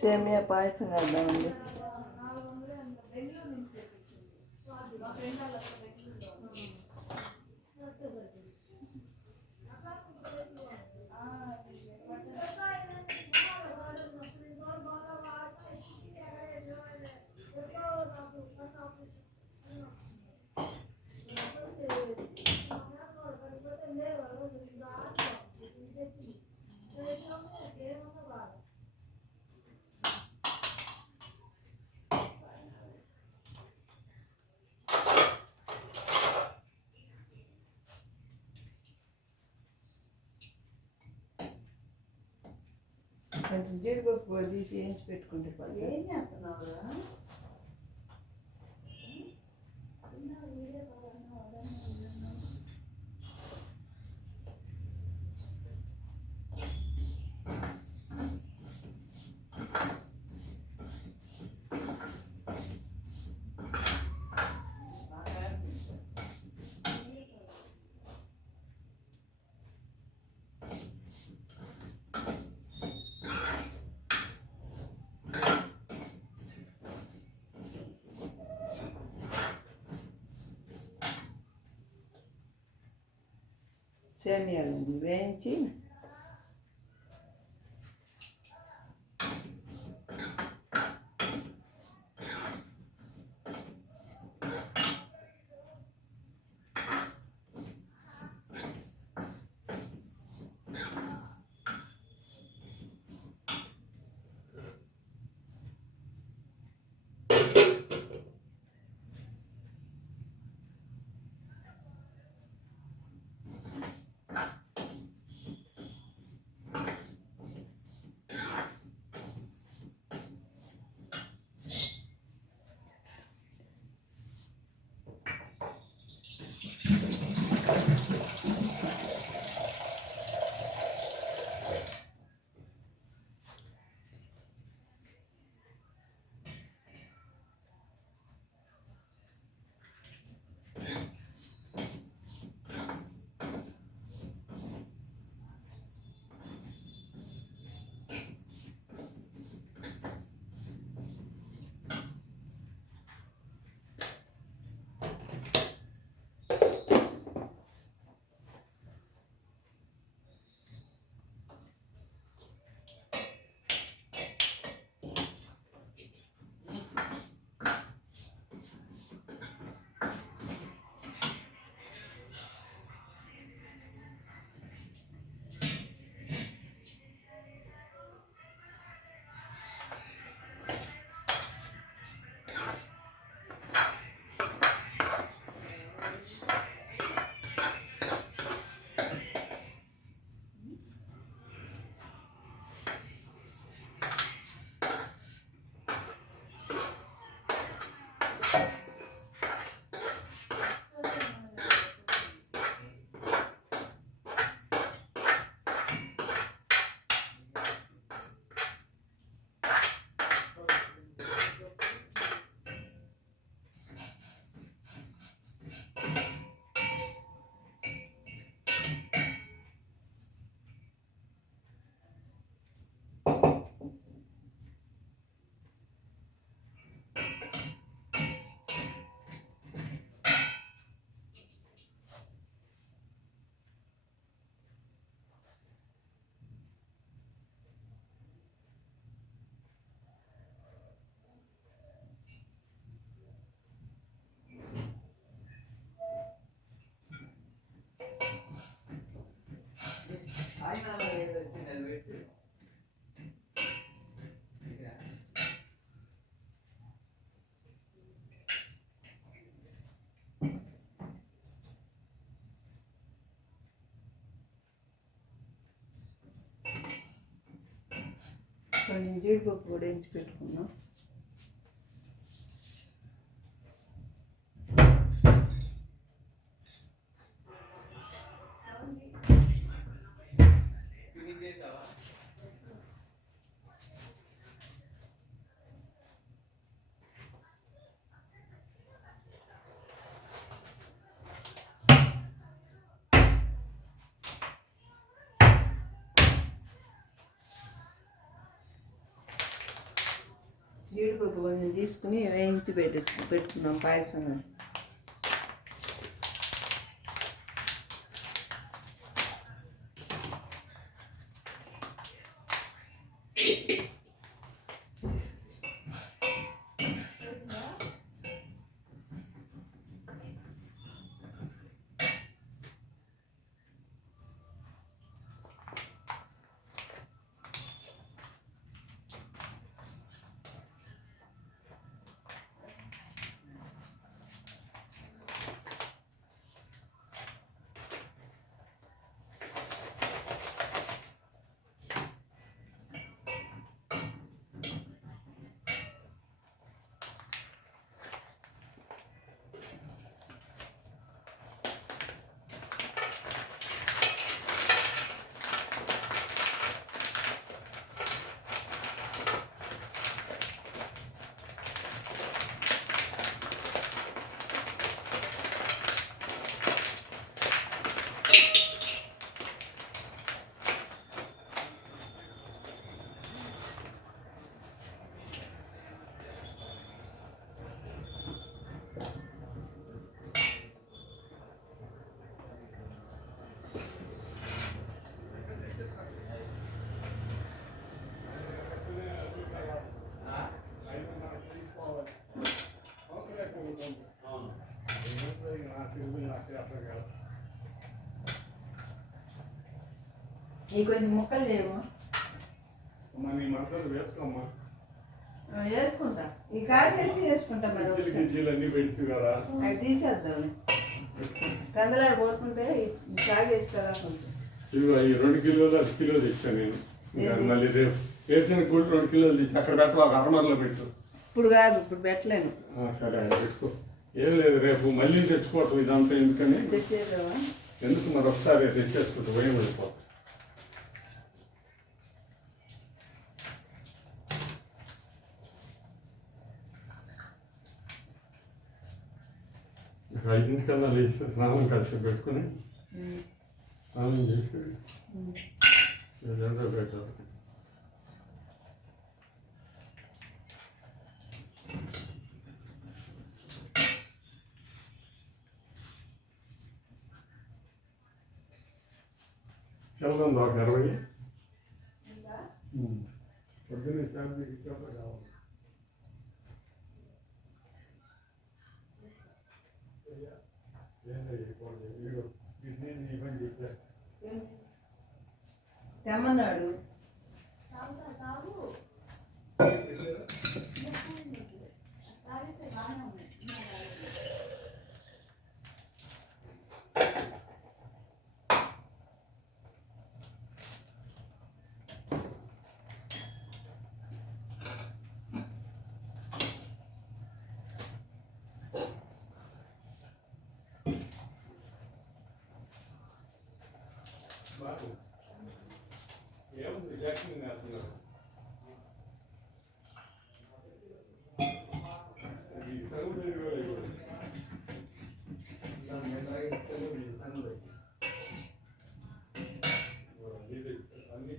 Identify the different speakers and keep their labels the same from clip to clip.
Speaker 1: సేమియా పాయసం చేద్దామండి కొంచెం జీడిపప్పు తీసి వేయించి పెట్టుకుంటే పర్లేదు.
Speaker 2: ఏం చేస్తున్నావురా
Speaker 1: సేమియాలు వేయించి కొంచెం జీడిపప్పు కూడా వేయించి పెట్టుకున్నాం
Speaker 2: జీడిపప్పు కొంచెం తీసుకుని వేయించి పెట్టేసి పెట్టుకున్నాం పాయసం. ఈ కొంచెం ముక్కలు లేవు? వేసుకుంటా. ఈ కాయ తెచ్చి వేసుకుంటా మరి అవి తీసేద్దాం కందలాడు పోతుంటే కాయ వేసుకోవాలా కొంచెం.
Speaker 3: ఇదిగో ఈ రెండు కిలోలు అది కిలో తెచ్చాను నేను. ఇంకా మళ్ళీ రేపు వేసిన కూడా రెండు కిలోలు తెచ్చి అక్కడ పెట్టు ఒక అరమరలో పెట్టు.
Speaker 2: ఇప్పుడు కాదు ఇప్పుడు పెట్టలేను.
Speaker 3: ఆ, సరే అది పెట్టుకో. ఏం లేదు రేపు మళ్ళీ తెచ్చుకోవటం ఇదంతా ఎందుకని?
Speaker 2: తెచ్చేద్దామా?
Speaker 3: ఎందుకు మరి ఒకసారి తెచ్చేసుకుంటూ భయం వెళ్ళిపోతాం ఐదింటికన్నా లేచి స్నానం కలిసి పెట్టుకుని. స్నానం చేసి. ఏదంటే పెట్టాలి చల్లం ఒక ఇరవై పొద్దున్నే ఇచ్చేప్పుడు కావాలి ఏంటో ఈ కోడి, ఇదిగో, ఇది నేను ఇవ్వండి ఇట్లా.
Speaker 2: తెమ్మన్నాడు
Speaker 3: బాగు. ఏముంది జాకింగ్ వేస్తున్నారు ఇది సగం డెలివరీ కూడా. దాని మీద ఇస్తుంది, ఇది సన్నది. ఇది అన్ని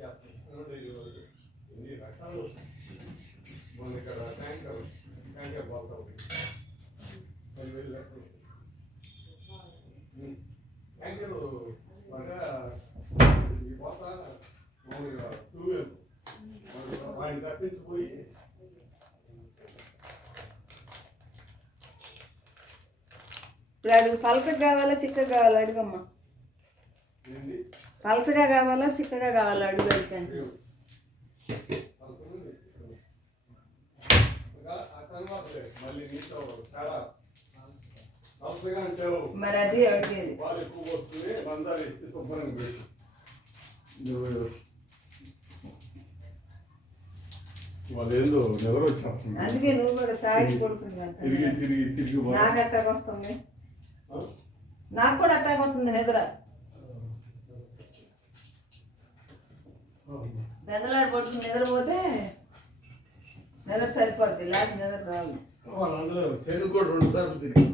Speaker 3: చేస్తాం. సగం డెలివరీ. ఎన్ని రకాలు మన ఇక్కడ ట్యాంకర్ ట్యాంకర్ బాగా
Speaker 2: ఇప్పుడు అడుగు పలకగా కావాలా చిక్కగా కావాలా? అడుగమ్మా. పలసగా కావాలా చిక్కగా కావాలా? అడుగు అడిగాను మరి అది అడిగేది.
Speaker 3: వస్తుంది
Speaker 2: అందుకే నువ్వు కూడా తాగి పడుకున్నావు.
Speaker 3: తిరిగి తిరిగి తిరిగి పో-
Speaker 2: నాకు అట్టాగొస్తుంది
Speaker 3: ఆ?
Speaker 2: నాకు కూడా అట్టాగొస్తుంది నిద్ర. బెదలాడిపోతుంది నిద్రపోతే నిద్ర సరిపోద్ది. లాస్ట్ నిద్ర రాదు.
Speaker 3: వాళ్ళందరూ కూడా రెండు సార్లు తిరిగి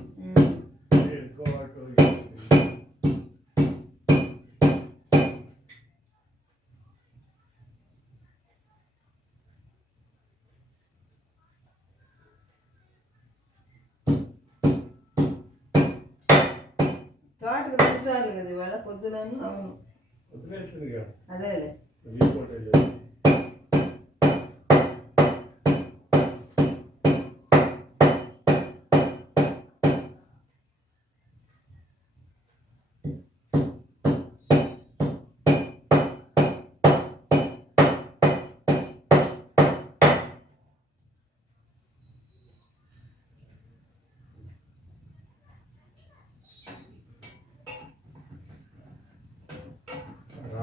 Speaker 2: సార్లు కదా ఇవాళ? పొద్దునను. అవును అదేలే.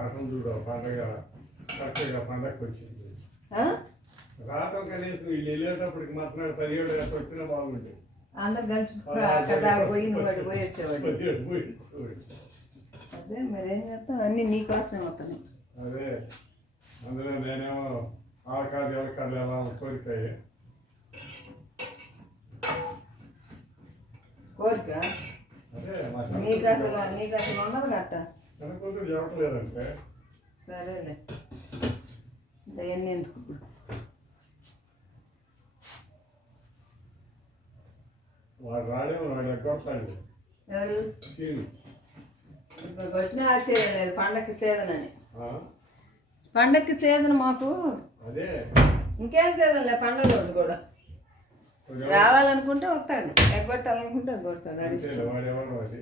Speaker 3: రావటం చూడు పండగ చక్కగా పండగకి వచ్చింది
Speaker 2: ఆ?
Speaker 3: రావటం కనీసం వీళ్ళు వెళ్ళేటప్పటికి మాత్రం పదిహేడు గంటలు వచ్చినా బాగుంటుంది
Speaker 2: అందరు కలిసి పోయి
Speaker 3: పోయి వచ్చేవాడు.
Speaker 2: అదే మరేం చేస్తాం? అన్నీ నీకోసమే వస్తాయి
Speaker 3: అదే అందులో నేనేమో ఆకారు ఎవరికారు ఎలా కోరికాయి
Speaker 2: కోరిక? నీకు అసలు నీకు అసలు ఉండదు కట్ట.
Speaker 3: చిన్న కూతురు చెప్పలేదంటే
Speaker 2: సరేలే. ఇవన్నీ ఎందుకు ఇప్పుడు?
Speaker 3: వాడు రాడేమో వాడు ఎగ్గొడతాడు
Speaker 2: ఎవరు?
Speaker 3: సీను.
Speaker 2: ఇక్కడికి వచ్చినా ఆశ్చర్యం లేదు పండక్కి
Speaker 3: ఆ?
Speaker 2: పండక్కి సీజన్ మాకు.
Speaker 3: అదే.
Speaker 2: ఇంకేం సీజన్ లే పండగ రోజు కూడా. రావాలనుకుంటే వస్తాడు. ఎగ్గొట్టాలనుకుంటే ఎగ్గొడతాడు. అది.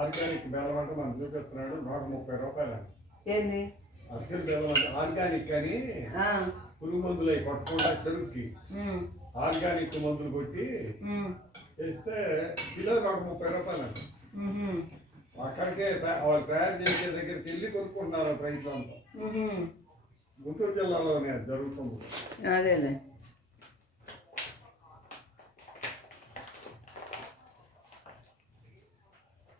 Speaker 3: ఆర్గానిక్ బెల్లం అంటే మనం చూపిస్తున్నాడు నూట ముప్పై రూపాయలు
Speaker 2: ఏంది?
Speaker 3: అసలు బెల్లం అంటే ఆర్గానిక్ అని పురుగు మందులు అవి కొట్టకుండా చెరువుకి
Speaker 2: ఉమ్,
Speaker 3: ఆర్గానిక్ మందులు కొట్టి చేస్తే కిలో నూట ముప్పై రూపాయలు
Speaker 2: ఉహుం,
Speaker 3: అక్కడికే వాళ్ళు తయారు చేసే దగ్గరికి వెళ్ళి కొనుక్కుంటున్నారు రైతులంతా.
Speaker 2: ఉహుం.
Speaker 3: గుంటూరు జిల్లాలోనే అది జరుగుతుంది.
Speaker 2: అదేలే నీ కూడా తింటావా
Speaker 3: ఏంది చూద్దాం ఏం తినేది
Speaker 2: ఇక్కడ దాగేసి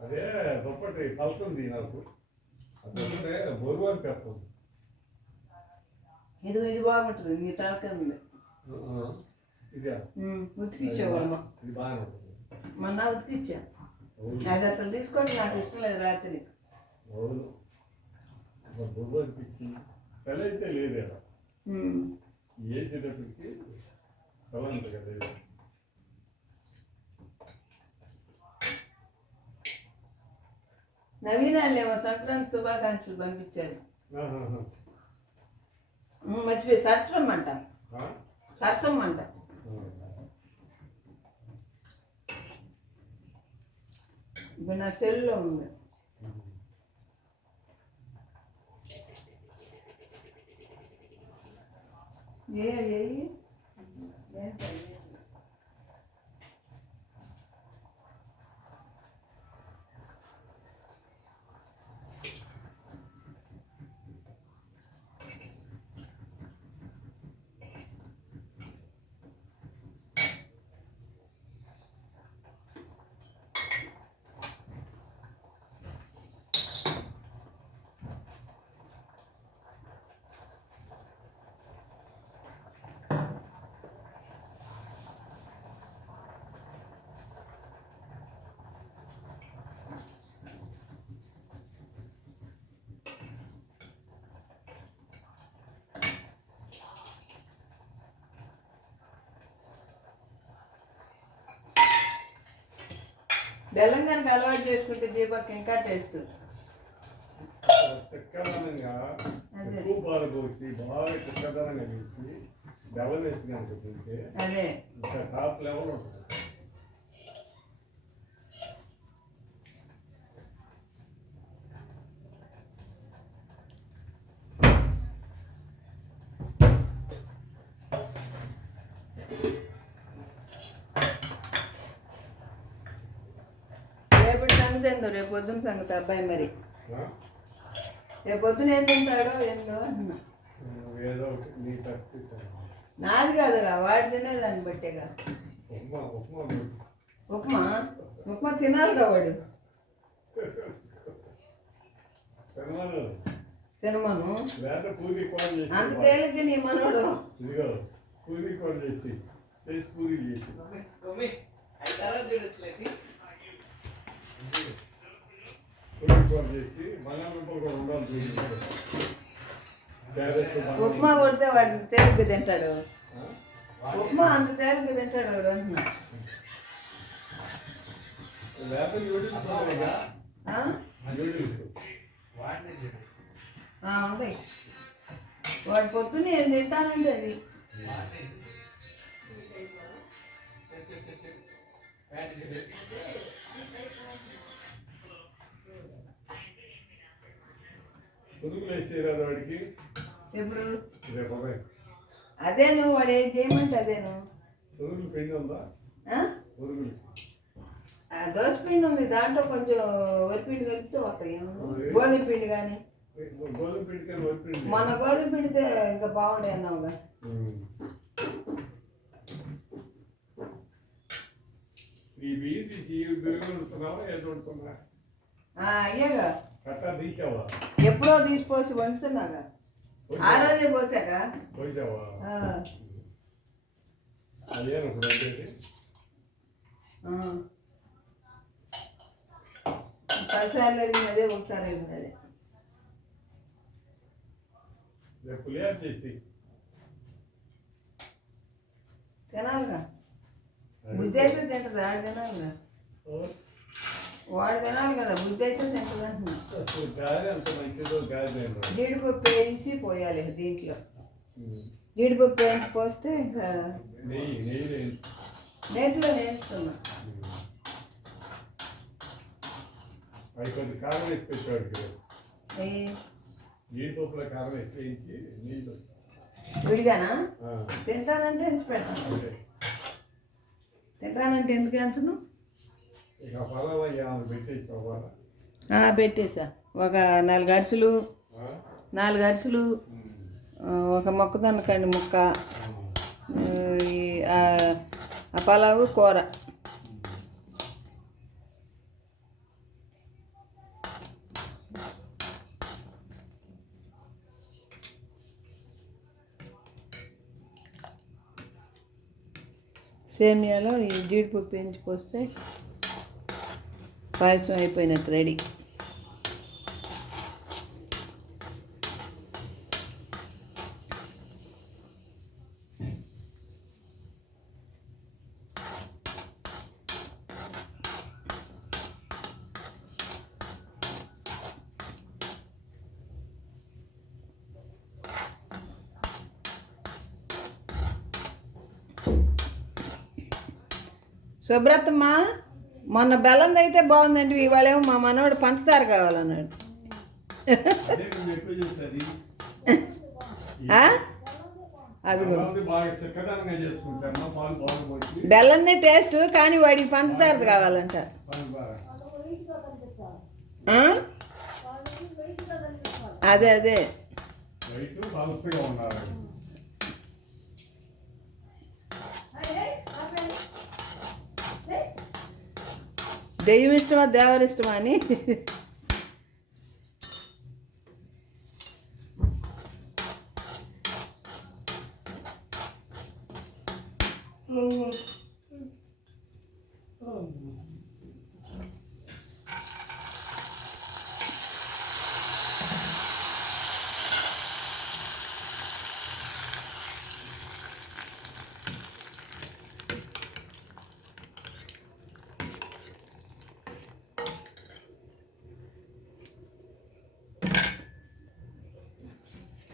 Speaker 2: అదే
Speaker 3: దుప్పటి కలుతుంది నాకు. అదే బరువు అని పెడుతుంది
Speaker 2: ఇది ఇది బాగుంటుంది. నీ తలకాయ ఉంది
Speaker 3: ఇదే
Speaker 2: ఉతికిచ్చేవాళ్ళం
Speaker 3: ఇది బాగానే ఉంటుంది.
Speaker 2: మొన్న ఉతికిచ్చా? అది అసలు తీసుకోండి నాకు ఇష్టం లేదు రాత్రి.
Speaker 3: అవును. బరువు అనిపించింది చలి అయితే లేదే చలి అంత కదా
Speaker 2: ನವೀನಲ್ಲೇವ ಸಂಕ್ರಾಂತಿ ಶುಭಾಕಾಂಕ್ಷಲು ಬಂದಿಚ್ಚಾನು ಮಜ್ವೆ ಸಾಚು బెల్లం కనుక అలవాటు చేసుకుంటే దీపక్ ఇంకా టేస్ట్.
Speaker 3: ఎక్కువ పాలు పోసి బాగా తిక్కదనంగా చేసి డబల్ వేసి కనుక తింటే టాప్ లెవెల్ ఉంటుంది
Speaker 2: రేపటి సంగతి ఏందో రేపు పొద్దున సంగతి అబ్బాయి మరి? రేపు పొద్దున ఏం తింటాడో ఏందో నాది కాదుగా వాడు తినేదాన్ని బట్టేగా
Speaker 3: ఉప్మా ఉప్మా పెట్టు.
Speaker 2: ఉప్మా? ఉప్మా తినాలిగా వాడు.
Speaker 3: తినమను.
Speaker 2: అంత తేలిగ్గా నీ మనోడు
Speaker 3: పూరి చేసి పూరి చేసి పూరి కూర చేసి బంగాళదుంపలు కూడా ఉండాలి పూరి క్యారెట్ బంగాళదుంప.
Speaker 2: ఉప్మా కొడితే వాడు తేలిగ్గా తింటాడు. ఉప్మా అంత తేలిగ్గా తింటాడు వాడు అంటున్నా. ఉంది. వాడు పొద్దున్న ఏం తింటానంటే అది.
Speaker 3: Thank you. వేసేరాదు వాడికి? రేపు ఉదయం
Speaker 2: అదే నువ్వు వాడు ఏం చేయమంటే అదే నువ్వు.
Speaker 3: పురుగులు పిండి ఉందా? పురుగులు
Speaker 2: దోశ పిండి ఉంది దాంట్లో కొంచెం వరిపిండి కలిపితే వస్తాయి గోధుమ పిండి కానీ
Speaker 3: గోధుమ పిండి కానీ
Speaker 2: మొన్న గోధుమ పిండితే ఇంకా బాగుండే అన్నావుగా.
Speaker 3: ఈ బియ్యం తీసి ఈ బియ్యం ఉంటున్నావా? ఏదో ఉంటున్నా
Speaker 2: అయ్యాగా ఎప్పుడో తీసిపోసి వండుతున్నాగా. ఆ రోజే పోసాక. పదిసార్లు అదే ఒకసారి తినాలిగా. బుజ్జి అయితే తింటుంది? తినాలిగా. వాడు తినాలి కదా బుజ్జి అయితే తింటుంది అంటున్నా
Speaker 3: అసలు గాలి అంత మంచిదో గాలి నేను
Speaker 2: జీడిపప్పు వేయించి పోయాలి దీంట్లో. జీడిపప్పు వేయించి పోస్తే ఇంకా నేతిలో నేర్చుకున్నా.
Speaker 3: కారం జీడిపప్పులో వేసి వేయించి నీళ్ళు
Speaker 2: విడిగానా తింటానంటే ఎంచి పెడతాను తింటానంటే ఎందుకు ఎంచను
Speaker 3: పెట్టేసి.
Speaker 2: ఒక నాలుగు అరిసెలు నాలుగు అరిసెలు ఒక ముక్క ఆ, ఆ, ఆ పలావు కూర. సేమియాలో ఈ జీడిపప్పు వేయించి పోస్తే పాయసం అయిపోయినట్టు రెడీ సుబ్రతమ్మ మొన్న బెల్లం అయితే బాగుందండి. ఇవాళేమో మా మనవాడు పంచదార కావాలన్నాడు. అదిగో. బెల్లంది టేస్ట్ కానీ వాడికి పంచదార కావాలంట. అదే అదే. దెయ్యం ఇష్టమా దేవరి ఇష్టమా అని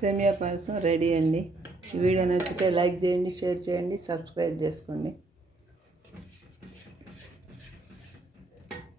Speaker 2: సేమియా పాయసం రెడీ అండి. ఈ వీడియో నచ్చితే లైక్ చేయండి షేర్ చేయండి సబ్స్క్రైబ్ చేసుకోండి.